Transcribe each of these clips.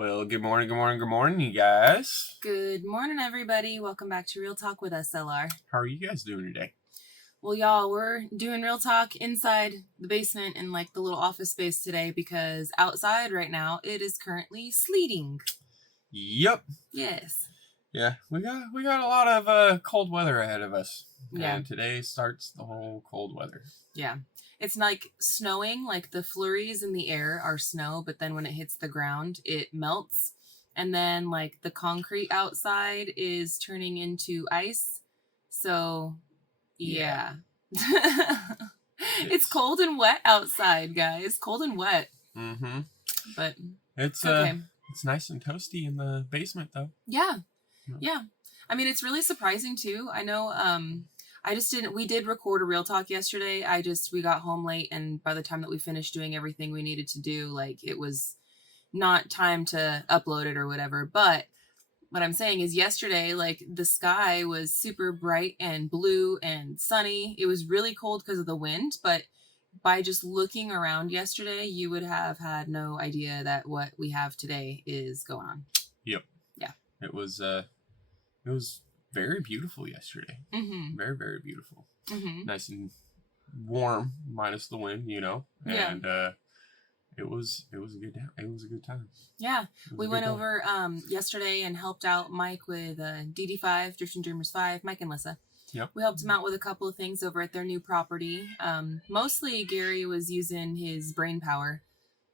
Well, good morning, you guys. Good morning, everybody. Welcome back to Real Talk with us, LR. How are you guys doing today? Well, y'all, we're doing Real Talk inside the basement in like the little office space today because outside right now it is currently sleeting. Yep. Yes. Yeah, we got a lot of cold weather ahead of us. Yeah. And today starts the whole cold weather. Yeah. It's like snowing, like the flurries in the air are snow, but then when it hits the ground, it melts. And then like the concrete outside is turning into ice. So, yeah. It's cold and wet outside, guys. Cold and wet. Mm-hmm. But it's okay. It's nice and toasty in the basement, though. Yeah. Yeah. I mean, it's really surprising, too. I know, we did record a Real Talk yesterday. We got home late, and by the time that we finished doing everything we needed to do, like, it was not time to upload it or whatever. But what I'm saying is yesterday, like, the sky was super bright and blue and sunny. It was really cold because of the wind, but by just looking around yesterday, you would have had no idea that what we have today is going on. Yep. Yeah. It was very beautiful yesterday. Mm-hmm. Very, very beautiful. Mm-hmm. Nice and warm, minus the wind, you know. And it was a good day. It was a good time. Yeah, we went over yesterday and helped out Mike with DD5, Drifting Dreamers 5, Mike and Lissa. Yep. We helped him out with a couple of things over at their new property. Mostly Gary was using his brain power.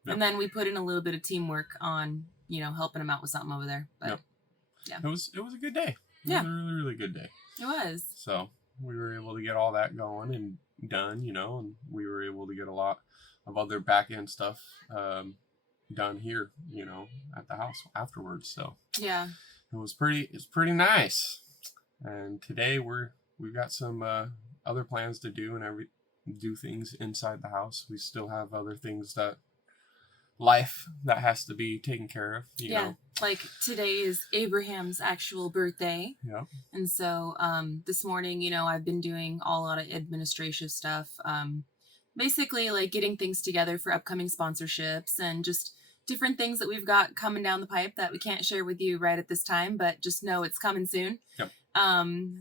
Yep. And then we put in a little bit of teamwork on, helping him out with something over there. But yeah. It was a good day. It was a really, really good day. It was. So we were able to get all that going and done, and we were able to get a lot of other back end stuff done here, at the house afterwards. So yeah, it's pretty nice. And today we've got some other plans to do and do things inside the house. We still have other things that has to be taken care of. You know. Like today is Abraham's actual birthday. Yeah. And so this morning, I've been doing a lot of administrative stuff. Basically like getting things together for upcoming sponsorships and just different things that we've got coming down the pipe that we can't share with you right at this time, but just know it's coming soon. Yep.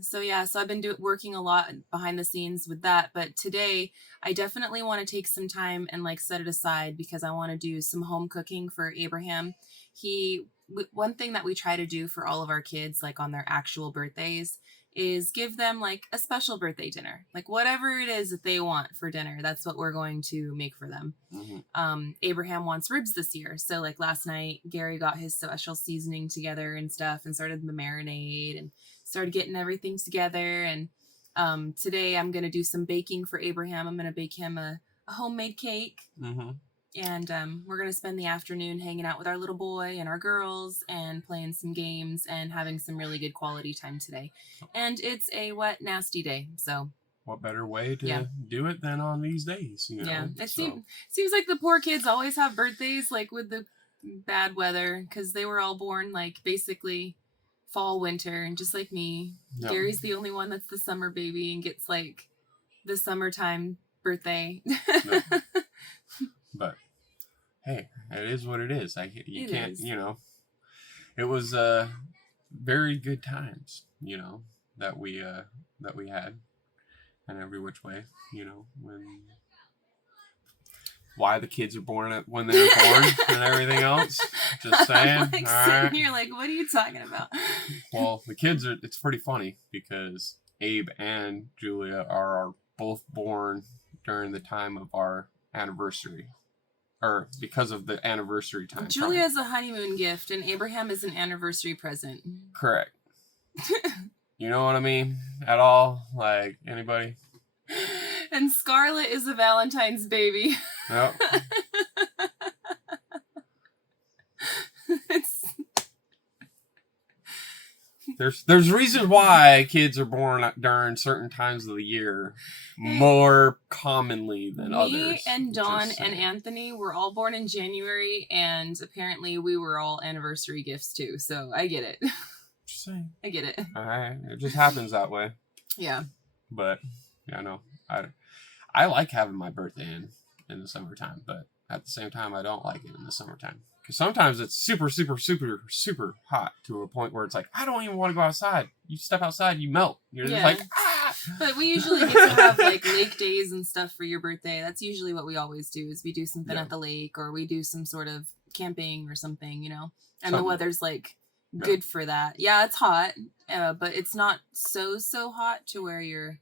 So I've been working a lot behind the scenes with that, but today I definitely want to take some time and like set it aside because I want to do some home cooking for Abraham. One thing that we try to do for all of our kids, like on their actual birthdays, is give them like a special birthday dinner, like whatever it is that they want for dinner. That's what we're going to make for them. Mm-hmm. Abraham wants ribs this year. So like last night, Gary got his special seasoning together and stuff and started the marinade and started getting everything together. And today I'm going to do some baking for Abraham. I'm going to bake him a homemade cake. Mm-hmm. And we're going to spend the afternoon hanging out with our little boy and our girls and playing some games and having some really good quality time today. And it's a wet, nasty day. So what better way to do it than on these days? Yeah. It seems like the poor kids always have birthdays like with the bad weather because they were all born like basically fall, winter. And just like me, Gary's the only one that's the summer baby and gets like the summertime birthday. But hey, it is what it is. You can't. It was very good times, that we had, in every which way, why the kids are born when they're born and everything else. Just saying. I'm like sitting here like, what are you talking about? Well, the kids it's pretty funny because Abe and Julia are both born during the time of our anniversary. Or because of the anniversary time. Julia is a honeymoon gift and Abraham is an anniversary present. Correct. You know what I mean? At all? Like, anybody? And Scarlett is a Valentine's baby. Yep. There's reason why kids are born during certain times of the year more commonly than others. Me and Dawn and Anthony were all born in January, and apparently we were all anniversary gifts too. So I get it. Just saying. I get it. All right, it just happens that way. Yeah. But no, I like having my birthday in the summertime, but at the same time, I don't like it in the summertime Because sometimes it's super, super, super, super hot to a point where it's like, I don't even want to go outside. You step outside, you melt. You're just like, ah! But we usually get to have like lake days and stuff for your birthday. That's usually what we always do, is we do something at the lake, or we do some sort of camping or something, you know. And the weather's like good for that. Yeah, it's hot, but it's not so hot to where you're...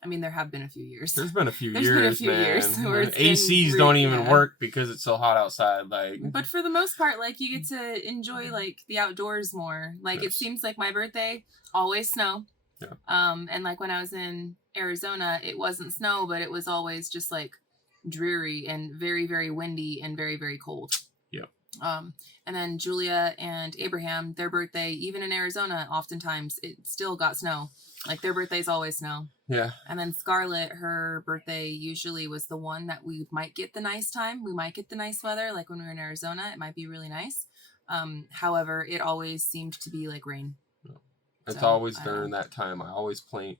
I mean, there have been a few years. There's been a few years, man. Where ACs don't even work because it's so hot outside. Like, but for the most part, like, you get to enjoy like the outdoors more. Like, it seems like my birthday always snow. Yeah. And like when I was in Arizona, it wasn't snow, but it was always just like dreary and very, very windy and very, very cold. Yep. And then Julia and Abraham, their birthday, even in Arizona, oftentimes it still got snow. Like, their birthdays always snow. Yeah. And then Scarlett, her birthday usually was the one that we might get the nice time. We might get the nice weather. Like when we were in Arizona, it might be really nice. However, it always seemed to be like rain. It's always during that time. I always plan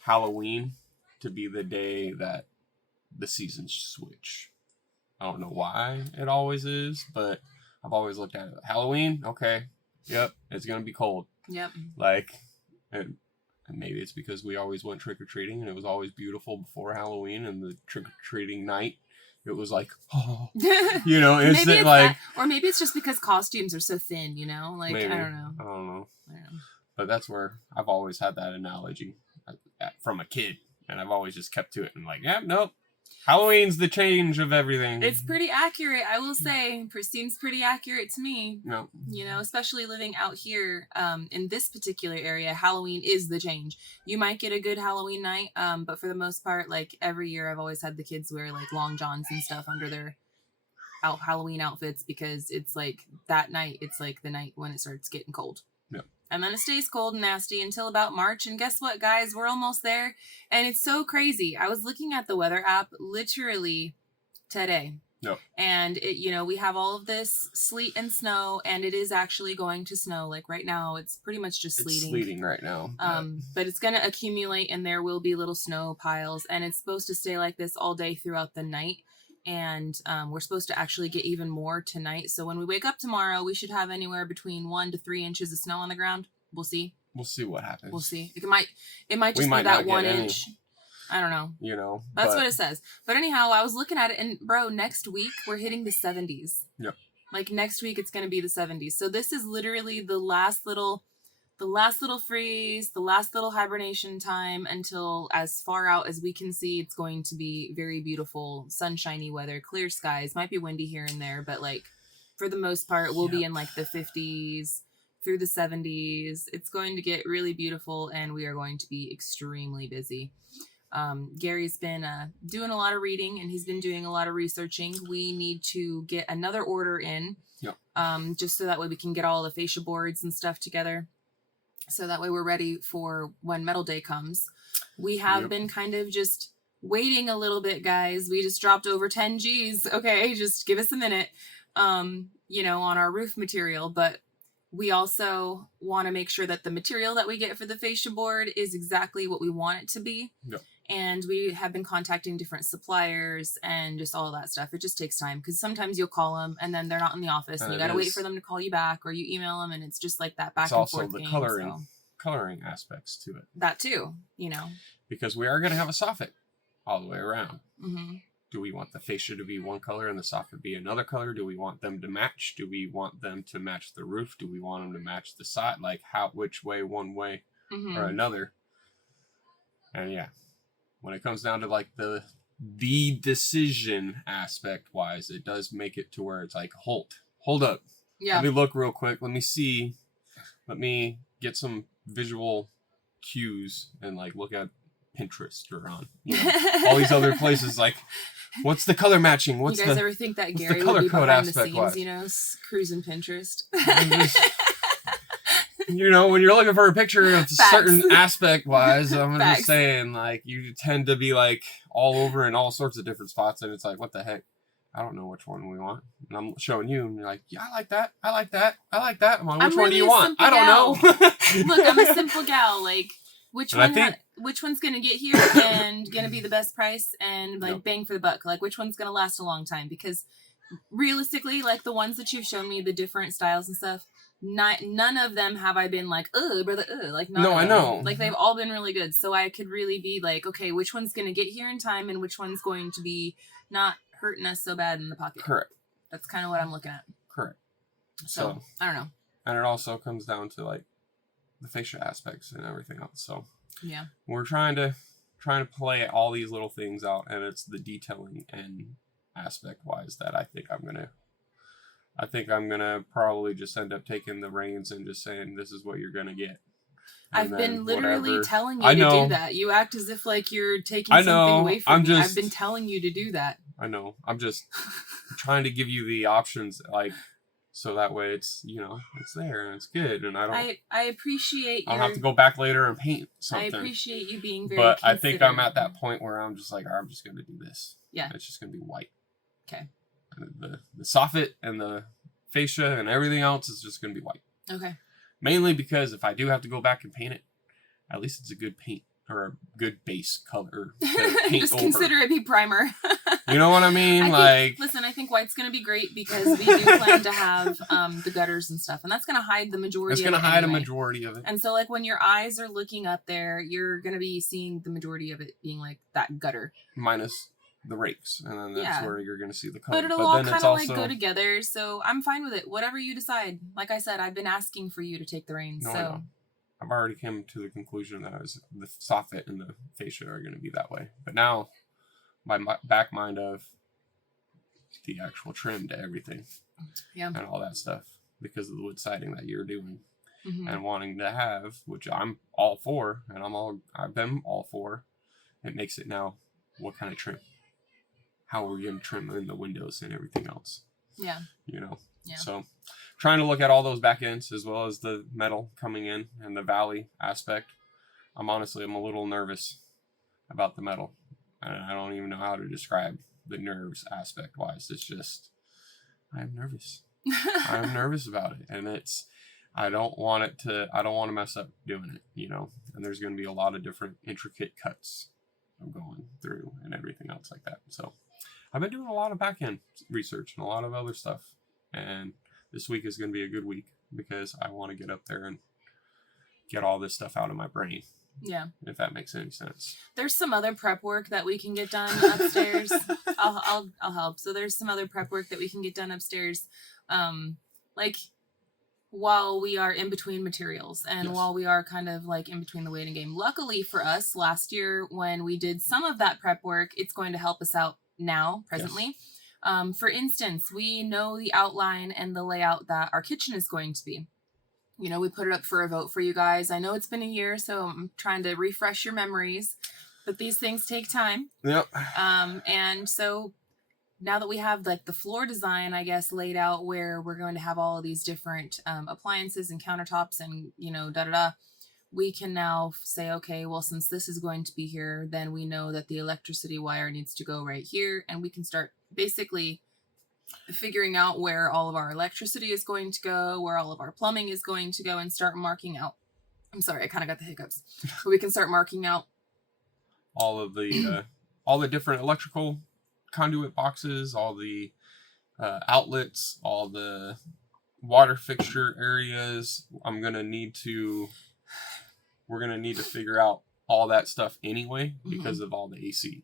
Halloween to be the day that the seasons switch. I don't know why it always is, but I've always looked at it. Halloween, okay, yep, it's gonna be cold. Yep. Like, and maybe it's because we always went trick or treating, and it was always beautiful before Halloween, and the trick or treating night, it was like, oh, you know, instant like. Or maybe it's just because costumes are so thin, you know, like maybe. I don't know. But that's where I've always had that analogy from a kid, and I've always just kept to it and like, yeah, nope. Halloween's the change of everything. It's pretty accurate, I will say. Seems pretty accurate to me. No. You know, especially living out here in this particular area, Halloween is the change. You might get a good Halloween night, but for the most part, like every year I've always had the kids wear like long johns and stuff under their Halloween outfits, because it's like that night, it's like the night when it starts getting cold. Yeah. And then it stays cold and nasty until about March. And guess what, guys? We're almost there. And it's so crazy. I was looking at the weather app literally today. No. And it, you know, we have all of this sleet and snow, and it is actually going to snow. Like right now, it's pretty much just sleeting. It's sleeting right now. But it's going to accumulate, and there will be little snow piles. And it's supposed to stay like this all day throughout the night. And we're supposed to actually get even more tonight. So when we wake up tomorrow, we should have anywhere between 1 to 3 inches of snow on the ground. We'll see. We'll see what happens. We'll see. It might just be that 1 inch. I don't know. You know. That's what it says. But anyhow, I was looking at it, and bro, next week we're hitting the 70s. Yep. Like next week it's going to be the 70s. So this is literally the last little freeze, the last little hibernation time until, as far out as we can see, it's going to be very beautiful, sunshiny weather, clear skies. Might be windy here and there, but like for the most part, we'll be in like the 50s through the 70s. It's going to get really beautiful, and we are going to be extremely busy. Gary's been doing a lot of reading, and he's been doing a lot of researching. We need to get another order in, just so that way we can get all the fascia boards and stuff together. So that way we're ready for when Metal Day comes. We have been kind of just waiting a little bit, guys. We just dropped over 10 G's. Okay, just give us a minute, you know, on our roof material. But we also want to make sure that the material that we get for the fascia board is exactly what we want it to be. Yep. And we have been contacting different suppliers and just all of that stuff. It just takes time, because sometimes you'll call them and then they're not in the office, and you got to wait for them to call you back, or you email them, and it's just like that back and forth. It's also the coloring aspects to it. That too, you know. Because we are going to have a soffit all the way around. Mm-hmm. Do we want the fascia to be one color and the soffit be another color? Do we want them to match? Do we want them to match the roof? Do we want them to match the side? Like which way, one way or another? And yeah. When it comes down to like the decision aspect wise, it does make it to where it's like, hold up. Yeah. Let me look real quick. Let me see. Let me get some visual cues and like look at Pinterest or on all these other places. Like, what's the color matching? What's you guys ever think that Gary would be behind the scenes, you know, cruising Pinterest? You know, when you're looking for a picture of certain aspect wise, I'm just saying, like, you tend to be like all over in all sorts of different spots, and it's like, what the heck? I don't know which one we want. And I'm showing you, and you're like, yeah, I like that. I like that. I like that. I'm like, which one do you want? I don't know. Look, I'm a simple gal. Like, which one's gonna get here and gonna be the best price and like bang for the buck? Like, which one's gonna last a long time? Because realistically, like the ones that you've shown me, the different styles and stuff, none of them have I been like, ugh, brother, ugh. Like, none No, of I them. know. Like, they've all been really good. So I could really be like, okay, which one's going to get here in time and which one's going to be not hurting us so bad in the pocket. Correct. That's kind of what I'm looking at. Correct. So I don't know. And it also comes down to like the fascia aspects and everything else. So yeah, we're trying to play all these little things out, and it's the detailing and aspect wise that I think I'm gonna probably just end up taking the reins and just saying, this is what you're gonna get. And I've been literally telling you I to know. do that. You act as if like you're taking I know. something away from me. I've been telling you to do that. I know. I'm just trying to give you the options, like, so that way it's, you know, it's there and it's good, and I appreciate. I'll have to go back later and paint something. I appreciate you being very. But I think I'm at that point where I'm just like, I'm just gonna do this. Yeah. It's just gonna be white. Okay. The soffit and the fascia and everything else is just gonna be white. Okay. Mainly because if I do have to go back and paint it, at least it's a good paint or a good base color to paint just over. Consider it be primer. You know what I mean? Listen, I think white's going to be great because we do plan to have the gutters and stuff, and that's going to hide the majority. It's going to hide anyway. A majority of it. And so, like, when your eyes are looking up there, you're going to be seeing the majority of it being like that gutter, minus the rakes, and then that's where you're going to see the color. But it'll all kind of like go together, so I'm fine with it. Whatever you decide. Like I said, I've been asking for you to take the reins. So I've already come to the conclusion that the soffit and the fascia are going to be that way. But now, my back mind of the actual trim to everything, and all that stuff, because of the wood siding that you're doing and wanting to have, which I'm all for, and I've been all for. It makes it now, what kind of trim? How are we going to trim in the windows and everything else? Yeah. You know. Yeah. So, trying to look at all those back ends as well as the metal coming in and the valley aspect. I'm a little nervous about the metal, and I don't even know how to describe the nerves aspect wise. It's just, I'm nervous. I'm nervous about it, and I don't want to mess up doing it, you know. And there's going to be a lot of different intricate cuts I'm going through and everything else like that. So I've been doing a lot of back end research and a lot of other stuff, and this week is going to be a good week because I want to get up there and get all this stuff out of my brain. Yeah. If that makes any sense. There's some other prep work that we can get done upstairs. I'll help. So there's some other prep work that we can get done upstairs. Like while we are in between materials and while we are kind of like in between the waiting game. Luckily for us, last year when we did some of that prep work, it's going to help us out now, presently. Yes. For instance, we know the outline and the layout that our kitchen is going to be. You know, we put it up for a vote for you guys. I know it's been a year, so I'm trying to refresh your memories, but these things take time. Yep. And so now that we have like the floor design, I guess, laid out where we're going to have all of these different appliances and countertops and, you know, we can now say, okay, well, since this is going to be here, then we know that the electricity wire needs to go right here, and we can start basically figuring out where all of our electricity is going to go, where all of our plumbing is going to go, and start marking out. I'm sorry, I kind of got the hiccups. But we can start marking out all of the all the different electrical conduit boxes, all the outlets, all the water fixture areas. We're gonna need to figure out all that stuff anyway because of all the AC.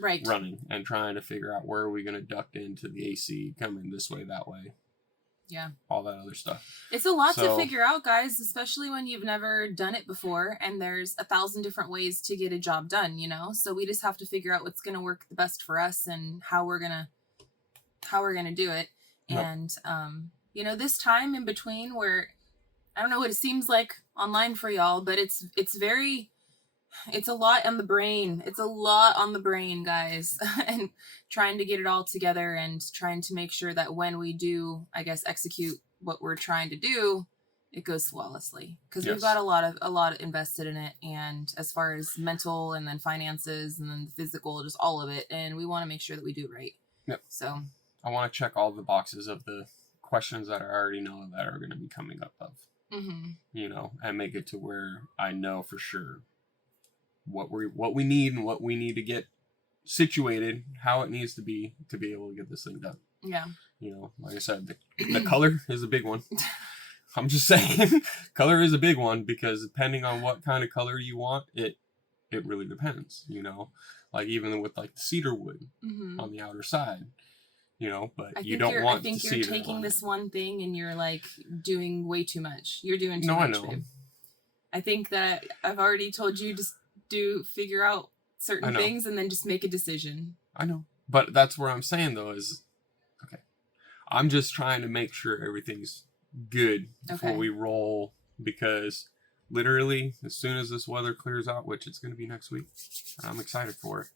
Right. Running and trying to figure out where are we going to duct into the AC coming this way, that way. Yeah. All that other stuff. It's a lot to figure out, guys, especially when you've never done it before and there's 1,000 different ways to get a job done, you know? So we just have to figure out what's going to work the best for us and how we're going to do it. Yep. And, you know, this time in between where, I don't know what it seems like online for y'all, but it's a lot on the brain. It's a lot on the brain, guys. And trying to get it all together and trying to make sure that when we do, I guess, execute what we're trying to do, it goes flawlessly. Because we've got a lot invested in it. And as far as mental and then finances and then physical, just all of it. And we want to make sure that we do it right. Yep. So I want to check all the boxes of the questions that I already know that are going to be coming up of. You know, and make it to where I know for sure what we need and what we need to get situated, how it needs to be able to get this thing done. Yeah. You know, like I said, the color is a big one. I'm just saying, color is a big one because depending on what kind of color you want, it really depends, you know, like even with like the cedar wood on the outer side, you know, but you don't want I think you're taking this one thing and you're like doing way too much. You're doing too much, babe. I think that I've already told you just figure out certain things and then just make a decision. I know, but that's where I'm saying though is, okay, I'm just trying to make sure everything's good before we roll, because literally as soon as this weather clears out, which it's going to be next week, and I'm excited for it,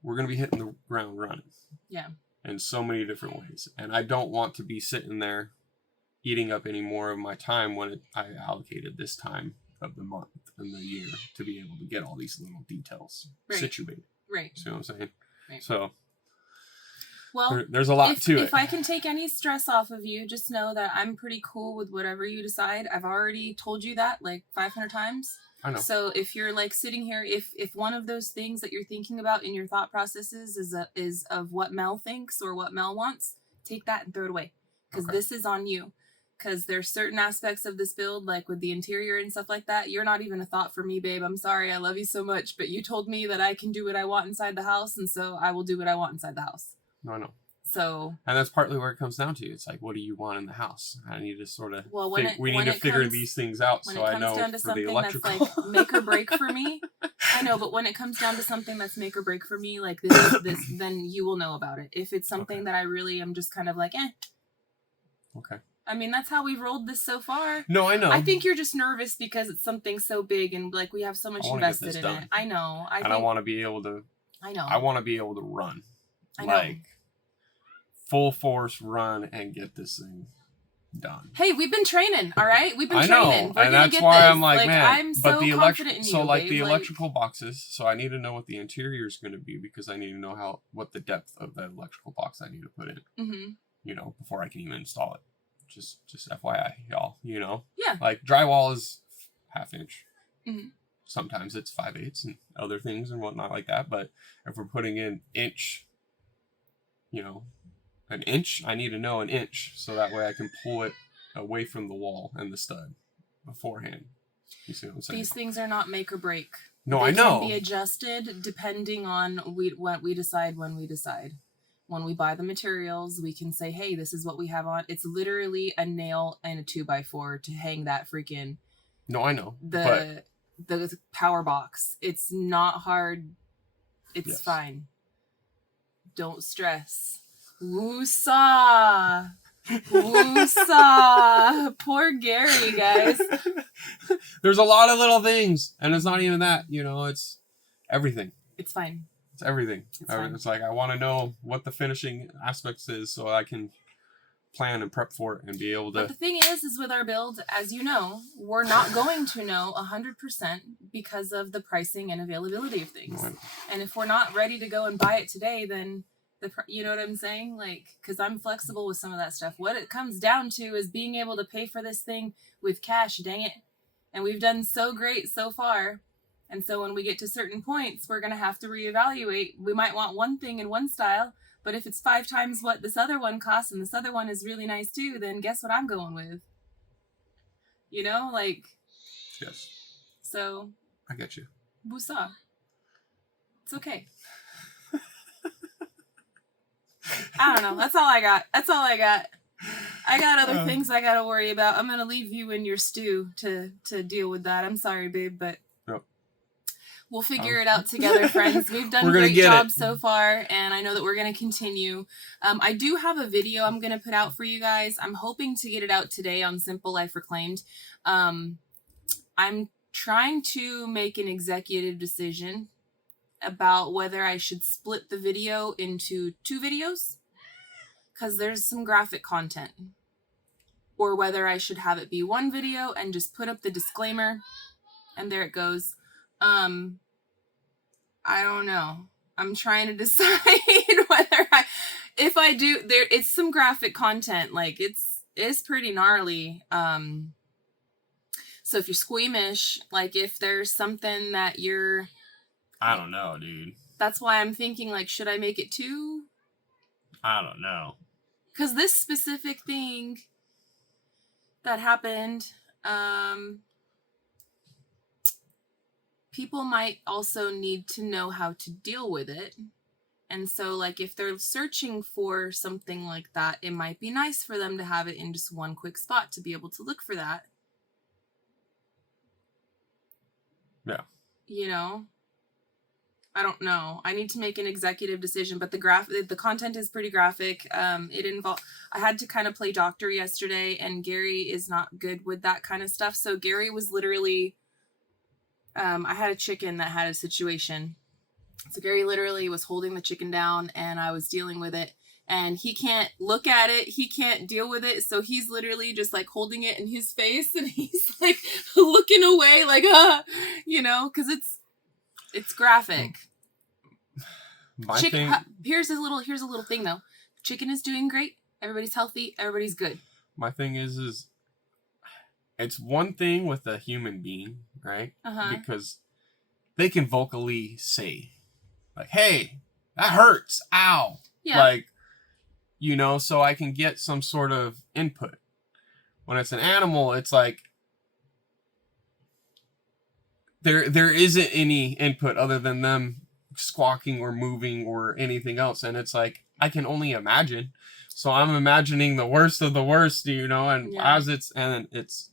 we're going to be hitting the ground running. Yeah. In so many different ways. And I don't want to be sitting there eating up any more of my time when I allocated this time of the month and the year to be able to get all these little details situated. Right. See what I'm saying? Right. So, well, there's a lot to it. If I can take any stress off of you, just know that I'm pretty cool with whatever you decide. I've already told you that like 500 times. I know. So if you're like sitting here, if one of those things that you're thinking about in your thought processes is of what Mel thinks or what Mel wants, take that and throw it away, because this is on you. Because there's certain aspects of this build, like with the interior and stuff like that, you're not even a thought for me, babe. I'm sorry, I love you so much, but you told me that I can do what I want inside the house, and so I will do what I want inside the house. No, I know. So, and that's partly where it comes down to. It's like, what do you want in the house? I need to sort of we need to figure these things out, so I know for the electrical. That's like make or break for me. I know, but when it comes down to something that's make or break for me, like this, then you will know about it. If it's something that I really am just kind of like, Okay. I mean, that's how we've rolled this so far. No, I know. I think you're just nervous because it's something so big and like we have so much invested in it. I know. I want to be able to. I know. I want to be able to run. I know. Like, full force run and get this thing done. Hey, we've been training, all right? We've been training. We're and that's why I'm like, man. I'm so confident in you. So like the electrical boxes, so I need to know what the interior is going to be, because I need to know what the depth of the electrical box I need to put in. Mm-hmm. You know, before I can even install it. Just FYI, y'all. You know. Yeah. Like drywall is 1/2 inch. Mm-hmm. Sometimes it's 5/8 and other things and whatnot like that. But if we're putting in inch, you know, an inch, I need to know an inch, so that way I can pull it away from the wall and the stud beforehand. You see what I'm saying? These things are not make or break. No, I know. They can be adjusted depending on what we decide when we decide. When we buy the materials, we can say, hey, this is what we have on. It's literally a nail and a 2x4 to hang that freaking... No, I know. The power box. It's not hard. It's fine. Don't stress. Woosah! Woosah! Poor Gary, guys. There's a lot of little things, and it's not even that, you know, it's everything. It's fine. It's everything. It's like, I want to know what the finishing aspects is so I can plan and prep for it and be able to... But the thing is with our build, as you know, we're not going to know 100% because of the pricing and availability of things. Right. And if we're not ready to go and buy it today, then... you know what I'm saying? Like, because I'm flexible with some of that stuff. What it comes down to is being able to pay for this thing with cash, dang it. And we've done so great so far. And so when we get to certain points, we're going to have to reevaluate. We might want one thing in one style, but if it's 5 times what this other one costs and this other one is really nice too, then guess what I'm going with? You know, like... Yes. So... I get you. Woosah. It's okay. I don't know. That's all I got. I got other things I got to worry about. I'm going to leave you in your stew to deal with that. I'm sorry, babe, but we'll figure it out together, friends. We've done a great job so far, and I know that we're going to continue. I do have a video I'm going to put out for you guys. I'm hoping to get it out today on Simple Life Reclaimed. I'm trying to make an executive decision about whether I should split the video into 2 videos, because there's some graphic content, or whether I should have it be 1 video and just put up the disclaimer and there it goes. I don't know. I'm trying to decide whether if I do, it's some graphic content, like it's pretty gnarly. So if you're squeamish, like if there's something that you're... I don't know, dude. That's why I'm thinking, like, should I make it 2? I don't know. Because this specific thing that happened, people might also need to know how to deal with it. And so, like, if they're searching for something like that, it might be nice for them to have it in just one quick spot to be able to look for that. Yeah. You know? I don't know. I need to make an executive decision, but the content is pretty graphic. I had to kind of play doctor yesterday, and Gary is not good with that kind of stuff. So Gary was literally, I had a chicken that had a situation. So Gary literally was holding the chicken down, and I was dealing with it, and he can't look at it. He can't deal with it. So he's literally just like holding it in his face, and he's like looking away like, you know, cause it's graphic. Here's a little thing though. Chicken is doing great. Everybody's healthy. Everybody's good. My thing is it's one thing with a human being, right? Because they can vocally say, like, hey, that hurts. Ow. Yeah. Like, you know, so I can get some sort of input. When it's an animal, it's like there isn't any input other than them squawking or moving or anything else, and it's like I can only imagine. So I'm imagining the worst of the worst, you know, and it's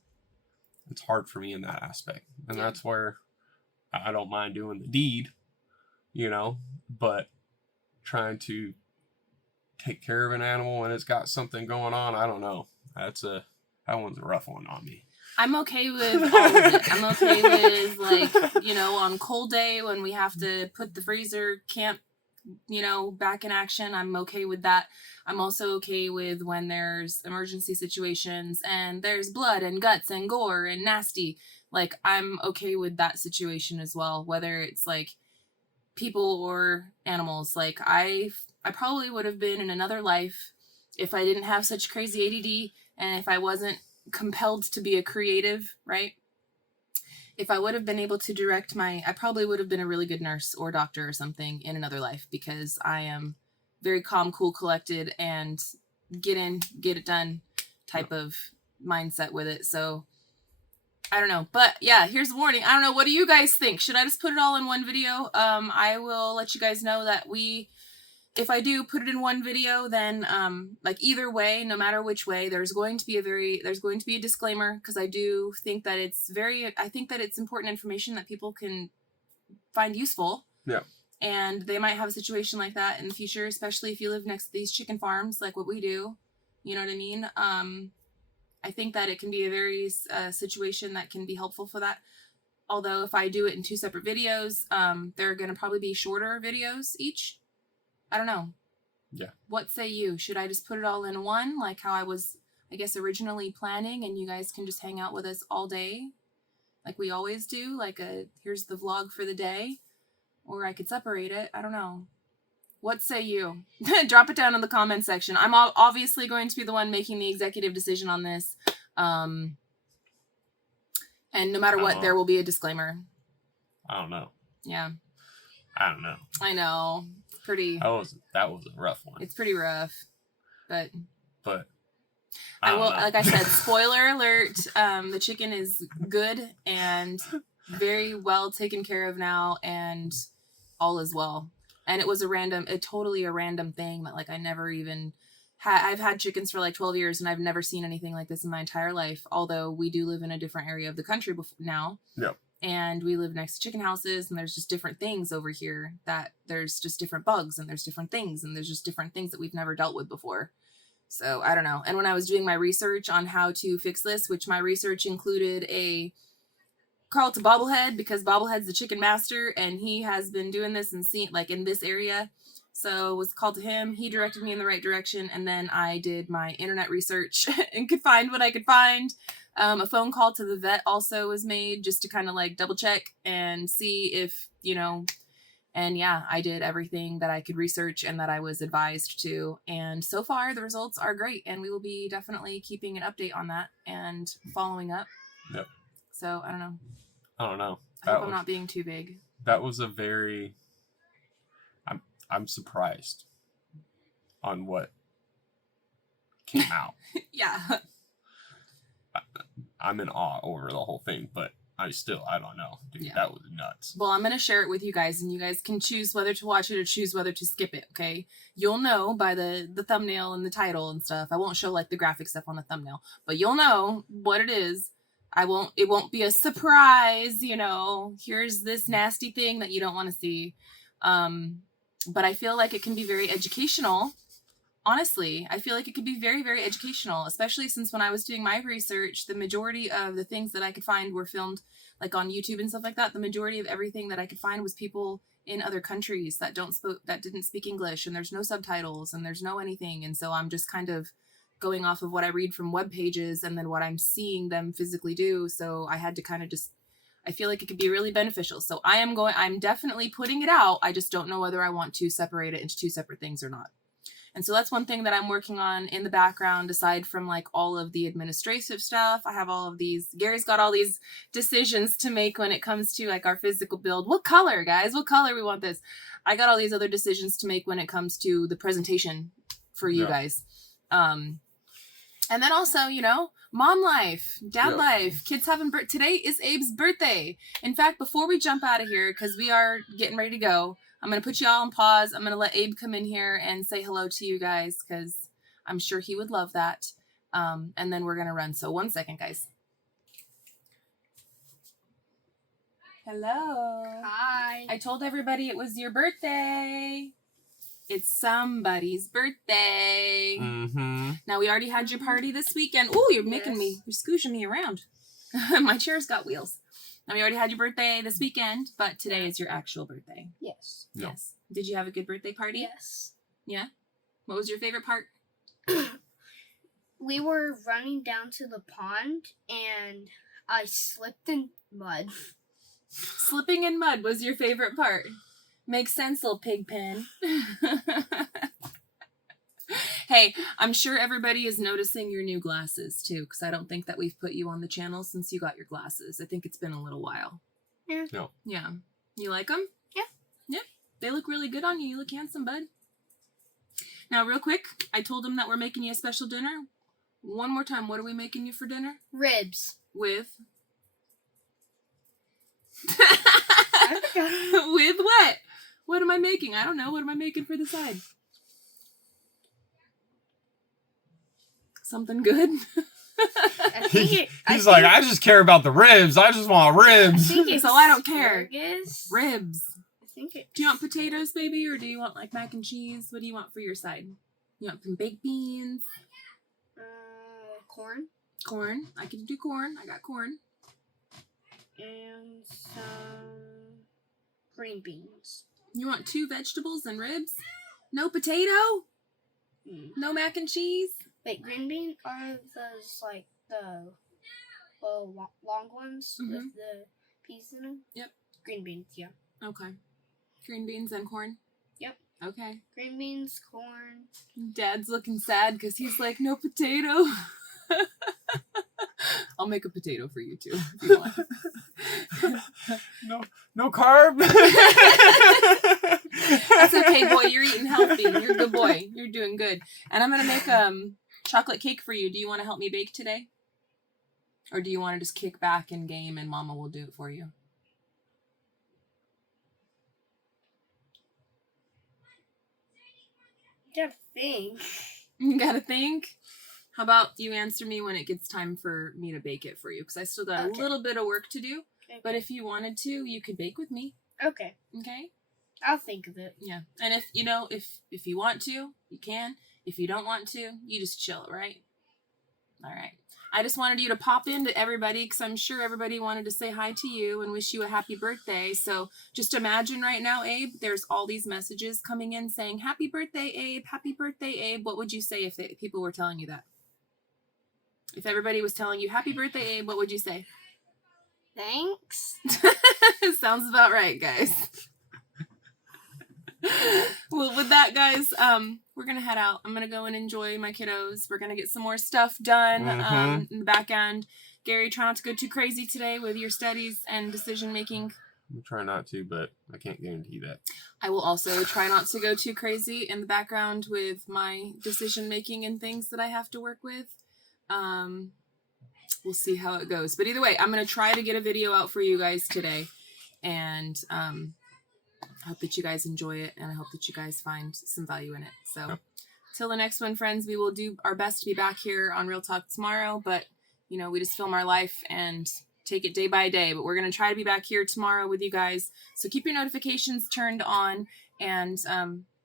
hard for me in that aspect, and that's where I don't mind doing the deed, you know, but trying to take care of an animal when it's got something going on, I don't know. That one's a rough one on me. I'm okay with all of it. I'm okay with, like, you know, on cold day when we have to put the freezer camp, you know, back in action. I'm okay with that. I'm also okay with when there's emergency situations and there's blood and guts and gore and nasty. Like, I'm okay with that situation as well, whether it's like people or animals. Like, I probably would have been in another life if I didn't have such crazy ADD and if I wasn't compelled to be a creative, right? If I would have been able to direct I probably would have been a really good nurse or doctor or something in another life, because I am very calm, cool, collected, and get it done type of mindset with it. So I don't know, but yeah, here's a warning. I don't know. What do you guys think? Should I just put it all in one video? I will let you guys know that if I do put it in one video, then like either way, no matter which way, there's going to be a disclaimer, because I do think that I think that it's important information that people can find useful. Yeah. And they might have a situation like that in the future, especially if you live next to these chicken farms, like what we do. You know what I mean? I think that it can be a very situation that can be helpful for that. Although if I do it in two separate videos, they're going to probably be shorter videos each. I don't know. Yeah. What say you? Should I just put it all in one, like how I was, I guess, originally planning, and you guys can just hang out with us all day, like we always do? Like here's the vlog for the day, or I could separate it. I don't know. What say you? Drop it down in the comment section. I'm obviously going to be the one making the executive decision on this, and no matter what, there will be a disclaimer. I don't know. Yeah. I don't know. I know. Pretty. That was a rough one. It's pretty rough, but I will. Like I said, spoiler alert. The chicken is good and very well taken care of now, and all is well. And it was totally a random thing that, like, I never even I've had chickens for like 12 years, and I've never seen anything like this in my entire life. Although we do live in a different area of the country now. Yep. And we live next to chicken houses, and there's just different things over here, that there's just different bugs, and there's different things, and there's just different things that we've never dealt with before. So I don't know. And when I was doing my research on how to fix this, which my research included a call to Bobblehead, because Bobblehead's the chicken master, and he has been doing this and in this area. So it was called to him. He directed me in the right direction. And then I did my internet research and could find what I could find. A phone call to the vet also was made, just to kind of like double check and see if, you know, and yeah, I did everything that I could research and that I was advised to. And so far the results are great, and we will be definitely keeping an update on that and following up. Yep. So I don't know. I hope I'm not being too big. That was I'm surprised, on what came out. Yeah. I'm in awe over the whole thing, but I don't know. Dude, Yeah. That was nuts. Well, I'm going to share it with you guys, and you guys can choose whether to watch it or choose whether to skip it, okay? You'll know by the thumbnail and the title and stuff. I won't show, like, the graphic stuff on the thumbnail, but you'll know what it is. It won't be a surprise, you know, here's this nasty thing that you don't want to see. But I feel like it can be very educational. Honestly, I feel like it could be very, very educational, especially since when I was doing my research, the majority of the things that I could find were filmed like on YouTube and stuff like that. The majority of everything that I could find was people in other countries that didn't speak English, and there's no subtitles and there's no anything. And so I'm just kind of going off of what I read from web pages and then what I'm seeing them physically do. So I had to kind of I feel like it could be really beneficial. So I'm definitely putting it out. I just don't know whether I want to separate it into two separate things or not. And so that's one thing that I'm working on in the background, aside from like all of the administrative stuff. I have all of these, Gary's got all these decisions to make when it comes to like our physical build. What color, guys? What color we want this? I got all these other decisions to make when it comes to the presentation for you guys. And then also, you know, mom life, dad life, kids having today is Abe's birthday. In fact, before we jump out of here, because we are getting ready to go, I'm going to put you all on pause. I'm going to let Abe come in here and say hello to you guys, because I'm sure he would love that. And then we're going to run. So 1 second, guys. Hello. Hi. I told everybody it was your birthday. It's somebody's birthday. Mm-hmm. Now, we already had your party this weekend. Oh, you're scooshing me around. My chair's got wheels. Now, we already had your birthday this weekend, but today is your actual birthday. Yes. No. Yes. Did you have a good birthday party? Yes. Yeah? What was your favorite part? We were running down to the pond and I slipped in mud. Slipping in mud was your favorite part. Makes sense, little pig pen. Hey, I'm sure everybody is noticing your new glasses too, because I don't think that we've put you on the channel since you got your glasses. I think it's been a little while. Yeah. No. Yeah. You like them? Yeah. Yeah. They look really good on you. You look handsome, bud. Now, real quick, I told him that we're making you a special dinner. One more time, what are we making you for dinner? Ribs. With? With what? What am I making? I don't know. What am I making for the side? Something good? He's like, I just care about the ribs. I just want ribs. So I don't care. Asparagus. Ribs. I think it. Do you want potatoes, baby, or do you want like mac and cheese? What do you want for your side? You want some baked beans? Corn. Corn. I can do corn. I got corn. And some green beans. You want 2 vegetables and ribs? No potato? No mac and cheese? Wait, green beans are those like the little long ones with the peas in them? Yep. Green beans, yeah. Okay. Green beans and corn? Yep. Okay. Green beans, corn. Dad's looking sad because he's like, no potato. I'll make a potato for you too, if you want. No carb. That's okay, boy. You're eating healthy. You're a good boy. You're doing good. And I'm going to make chocolate cake for you. Do you want to help me bake today? Or do you want to just kick back and game and Mama will do it for you? You gotta think. You gotta think? How about you answer me when it gets time for me to bake it for you? Because I still got a little bit of work to do. Okay. But if you wanted to, you could bake with me. Okay. Okay? I'll think of it. Yeah. And if you want to, you can. If you don't want to, you just chill, right? All right. I just wanted you to pop into everybody because I'm sure everybody wanted to say hi to you and wish you a happy birthday. So just imagine right now, Abe, there's all these messages coming in saying, happy birthday, Abe. Happy birthday, Abe. What would you say if people were telling you that? If everybody was telling you, happy birthday, Abe, what would you say? Thanks. Sounds about right, guys. Well, with that, guys, we're going to head out. I'm going to go and enjoy my kiddos. We're going to get some more stuff done in the back end. Gary, try not to go too crazy today with your studies and decision-making. I'm try not to, but I can't guarantee that. I will also try not to go too crazy in the background with my decision making and things that I have to work with. We'll see how it goes. But either way, I'm going to try to get a video out for you guys today. And I hope that you guys enjoy it. And I hope that you guys find some value in it. So till the next one, friends, we will do our best to be back here on Real Talk tomorrow. But, you know, we just film our life and take it day by day. But we're going to try to be back here tomorrow with you guys. So keep your notifications turned on. And,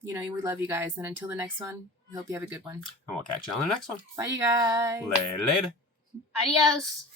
you know, we love you guys. And until the next one, I hope you have a good one. And we'll catch you on the next one. Bye, you guys. Later. Adios.